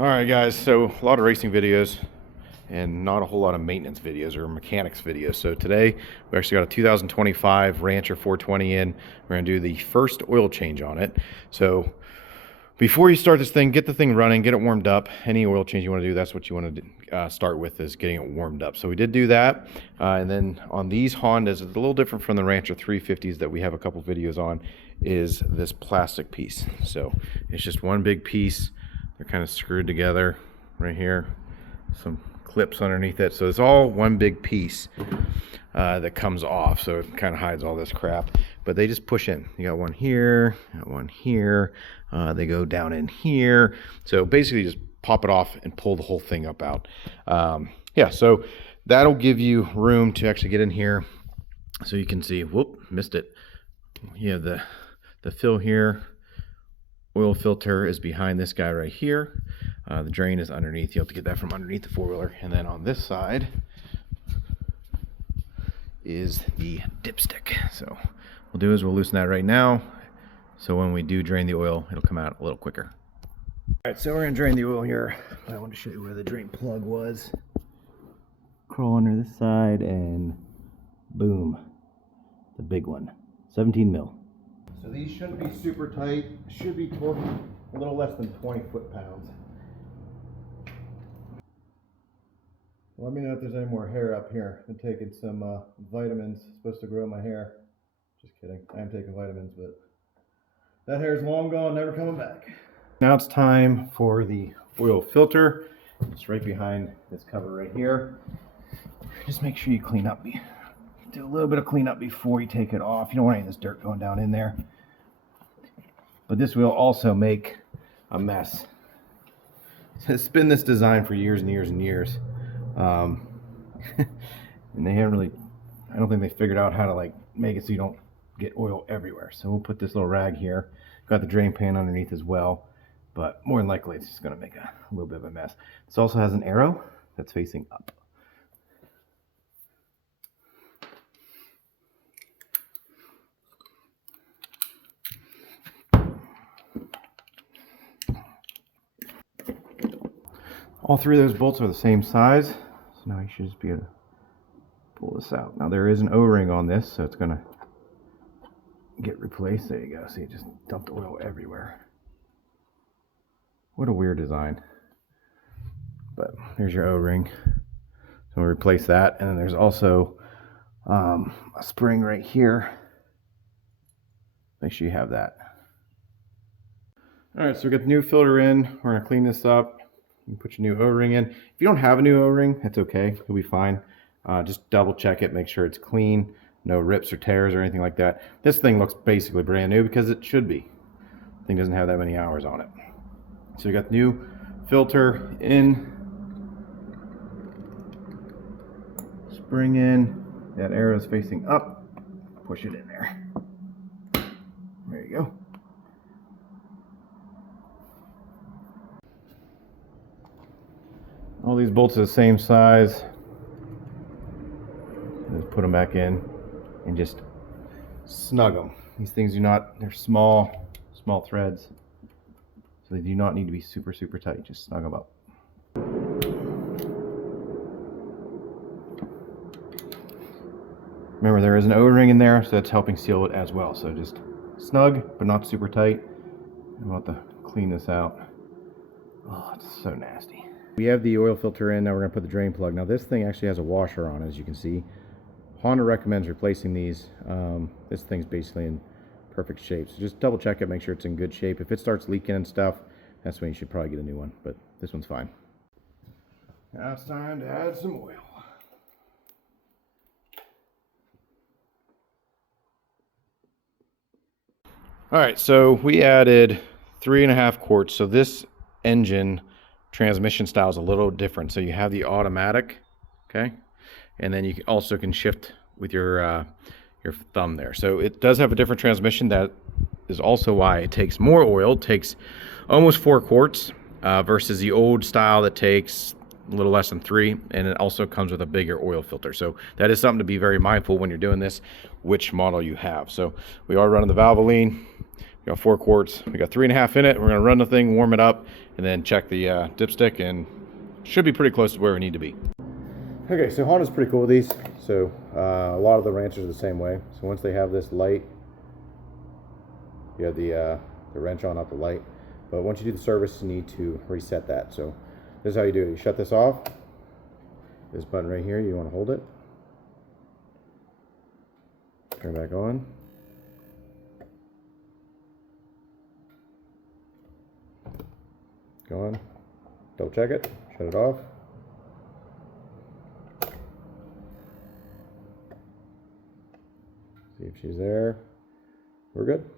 All right, guys, so a lot of racing videos and not a whole lot of maintenance videos or mechanics videos. So today we actually got a 2025 Rancher 420 in. We're gonna do the first oil change on it. So before you start this thing, get the thing running, get it warmed up. Any oil change you want to do, that's what you want to start with, is getting it warmed up. So we did do that. And then on these Hondas, it's a little different from the Rancher 350s that we have a couple videos on, is this plastic piece. So it's just one big piece. They're kind of screwed together right here. Some clips underneath it. So it's all one big piece that comes off. So it kind of hides all this crap. But they just push in. You got one here, got one here. They go down in here. So basically just pop it off and pull the whole thing up out. Yeah, so that'll give you room to actually get in here. So you can see, whoop, missed it. You have the fill here. Oil filter is behind this guy right here. The drain is underneath. You have to get that from underneath the four-wheeler. And then on this side is the dipstick. So what we'll do is we'll loosen that right now. So when we do drain the oil, it'll come out a little quicker. All right, so we're gonna drain the oil here. I want to show you where the drain plug was. Crawl under this side and boom, the big one, 17 mil. So these shouldn't be super tight. Should be torqued a little less than 20 foot-pounds. Let me know if there's any more hair up here. I'm taking some vitamins, supposed to grow my hair. Just kidding, I am taking vitamins, but that hair's long gone, never coming back. Now it's time for the oil filter. It's right behind this cover right here. Just make sure you clean up. Do a little bit of cleanup before you take it off. You don't want any of this dirt going down in there. But this will also make a mess. It's been this design for years and years and years. And they haven't really, I don't think they figured out how to like make it so you don't get oil everywhere. So we'll put this little rag here. Got the drain pan underneath as well. But more than likely it's just going to make a little bit of a mess. This also has an arrow that's facing up. All three of those bolts are the same size, so now you should just be able to pull this out. Now there is an O-ring on this, so it's going to get replaced. There you go. See, it just dumped oil everywhere. What a weird design. But there's your O-ring. So we'll replace that. And then there's also a spring right here. Make sure you have that. All right, so we got the new filter in. We're going to clean this up. You put your new O-ring in. If you don't have a new O-ring, that's okay. You'll be fine. Just double check it. Make sure it's clean. No rips or tears or anything like that. This thing looks basically brand new because it should be. The thing doesn't have that many hours on it. So you got the new filter in. Spring in. That arrow is facing up. Push it in there. There you go. All these bolts are the same size. Just put them back in and just snug them. These things do not, they're small threads. So they do not need to be super, super tight. Just snug them up. Remember, there is an O-ring in there, so that's helping seal it as well. So just snug, but not super tight. I'm about to clean this out. Oh, it's so nasty. We have the oil filter in. Now we're going to put the drain plug. Now this thing actually has a washer on, as you can see. Honda recommends replacing these. This thing's basically in perfect shape. So just double check it, make sure it's in good shape. If it starts leaking and stuff, that's when you should probably get a new one. But this one's fine. Now it's time to add some oil. All right, so we added 3.5 quarts. So this engine transmission style is a little different. So you have the automatic, okay, and then you also can shift with your thumb there. So it does have a different transmission. That is also why it takes more oil. It takes almost 4 quarts versus the old style that takes a little less than 3, and it also comes with a bigger oil filter. So that is something to be very mindful when you're doing this, which model you have. So we are running the Valvoline. We got 4 quarts. We got 3.5 in it. We're gonna run the thing, warm it up, and then check the dipstick, and should be pretty close to where we need to be. Okay, so Honda's pretty cool with these. So a lot of the Ranchers are the same way. So once they have this light, you have the wrench on, not the light. But once you do the service, you need to reset that. So this is how you do it. You shut this off. This button right here, you want to hold it. Turn it back on. Go on. Double check it. Shut it off. See if she's there. We're good.